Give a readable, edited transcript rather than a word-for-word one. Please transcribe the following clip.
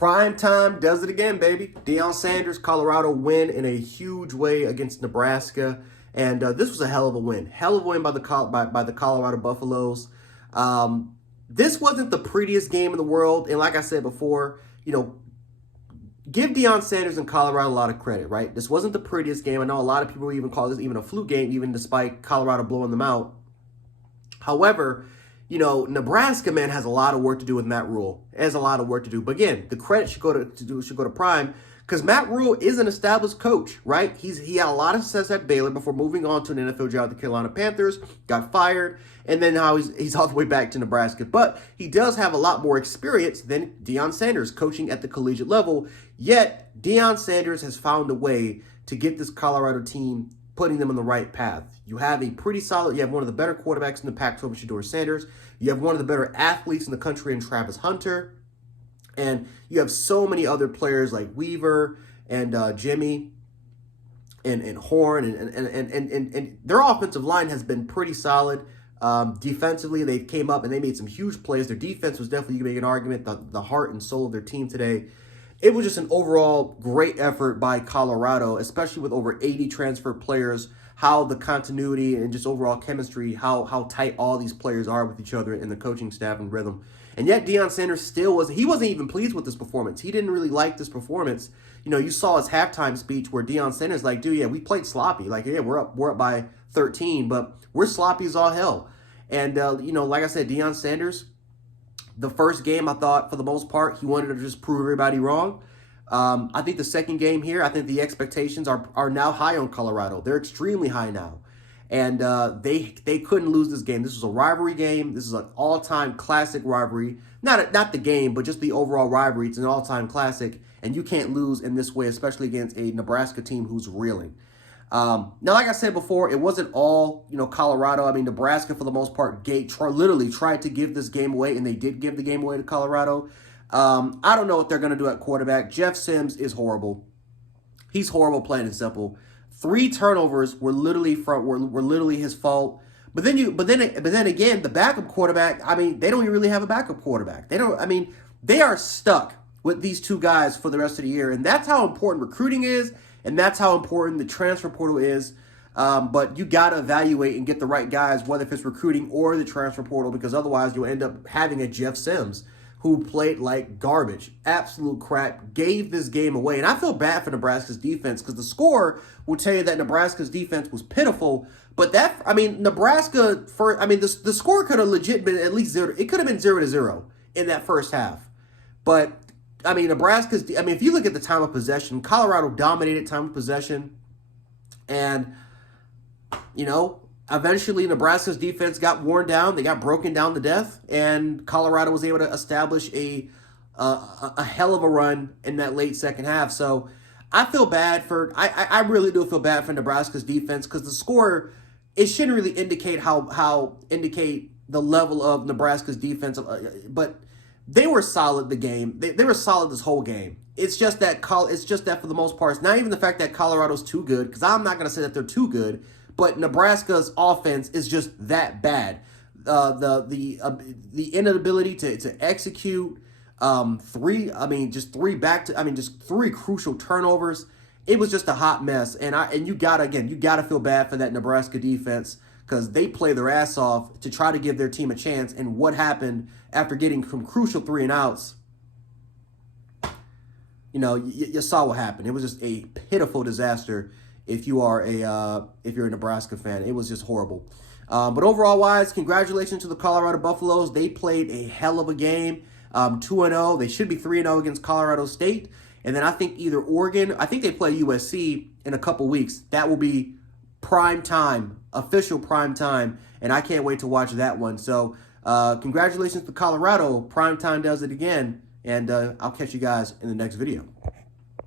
Prime time does it again, baby. Deion Sanders, Colorado win in a huge way against Nebraska. And this was a hell of a win. Hell of a win by the Colorado Buffaloes. This wasn't the prettiest game in the world. And like I said before, give Deion Sanders and Colorado a lot of credit, right? This wasn't the prettiest game. I know a lot of people even call this even a fluke game, even despite Colorado blowing them out. However, Nebraska, man, has a lot of work to do with Matt Rule. It has a lot of work to do. But again, the credit should go to Prime, because Matt Rule is an established coach, right? He had a lot of success at Baylor before moving on to an NFL job at the Carolina Panthers, got fired, and then now he's all the way back to Nebraska. But he does have a lot more experience than Deion Sanders coaching at the collegiate level. Yet, Deion Sanders has found a way to get this Colorado team, putting them on the right path. You have you have one of the better quarterbacks in the Pac-12, Shedeur Sanders. You have one of the better athletes in the country in Travis Hunter. And you have so many other players like Weaver and Jimmy and Horn. And their offensive line has been pretty solid. Defensively, they came up and they made some huge plays. Their defense was definitely, you can make an argument, the heart and soul of their team today. It was just an overall great effort by Colorado, especially with over 80 transfer players, how the continuity and just overall chemistry, how tight all these players are with each other and the coaching staff and rhythm. And yet Deion Sanders he wasn't even pleased with this performance. He didn't really like this performance. You saw his halftime speech where Deion Sanders like, dude, yeah, we played sloppy. Like, yeah, we're up by 13, but we're sloppy as all hell. And, like I said, Deion Sanders, the first game, I thought, for the most part, he wanted to just prove everybody wrong. I think the second game here, I think the expectations are now high on Colorado. They're extremely high now. And they couldn't lose this game. This was a rivalry game. This is an all-time classic rivalry. Not the game, but just the overall rivalry. It's an all-time classic, and you can't lose in this way, especially against a Nebraska team who's reeling. Now, like I said before, it wasn't all, Colorado. I mean, Nebraska, for the most part, literally tried to give this game away, and they did give the game away to Colorado. I don't know what they're going to do at quarterback. Jeff Sims is horrible. He's horrible, plain and simple. 3 turnovers were literally his fault. But then again, the backup quarterback, I mean, they don't really have a backup quarterback. They are stuck with these 2 guys for the rest of the year. And that's how important recruiting is. And that's how important the transfer portal is. But you got to evaluate and get the right guys, whether if it's recruiting or the transfer portal, because otherwise you'll end up having a Jeff Sims who played like garbage, absolute crap, gave this game away. And I feel bad for Nebraska's defense, because the score will tell you that Nebraska's defense was pitiful. But the score could have legit been at least 0. It could have been 0-0 in that first half. But if you look at the time of possession, Colorado dominated time of possession. And, eventually Nebraska's defense got worn down. They got broken down to death. And Colorado was able to establish a hell of a run in that late second half. So I feel bad I really do feel bad for Nebraska's defense, because the score, it shouldn't really indicate indicate the level of Nebraska's defense. But they were solid the game. They were solid this whole game. It's just that for the most part, it's not even the fact that Colorado's too good, because I'm not going to say that they're too good, but Nebraska's offense is just that bad. The inability to execute, 3 crucial turnovers. It was just a hot mess. And you gotta feel bad for that Nebraska defense, because they play their ass off to try to give their team a chance. And what happened after getting some crucial 3 and outs? You saw what happened. It was just a pitiful disaster. If you're a Nebraska fan, it was just horrible. But overall wise, congratulations to the Colorado Buffaloes. They played a hell of a game. 2-0. They should be 3-0 against Colorado State. And then I think either Oregon, I think they play USC in a couple weeks. That will be prime time, official prime time. And I can't wait to watch that one. So congratulations to Colorado. Prime time does it again. And I'll catch you guys in the next video.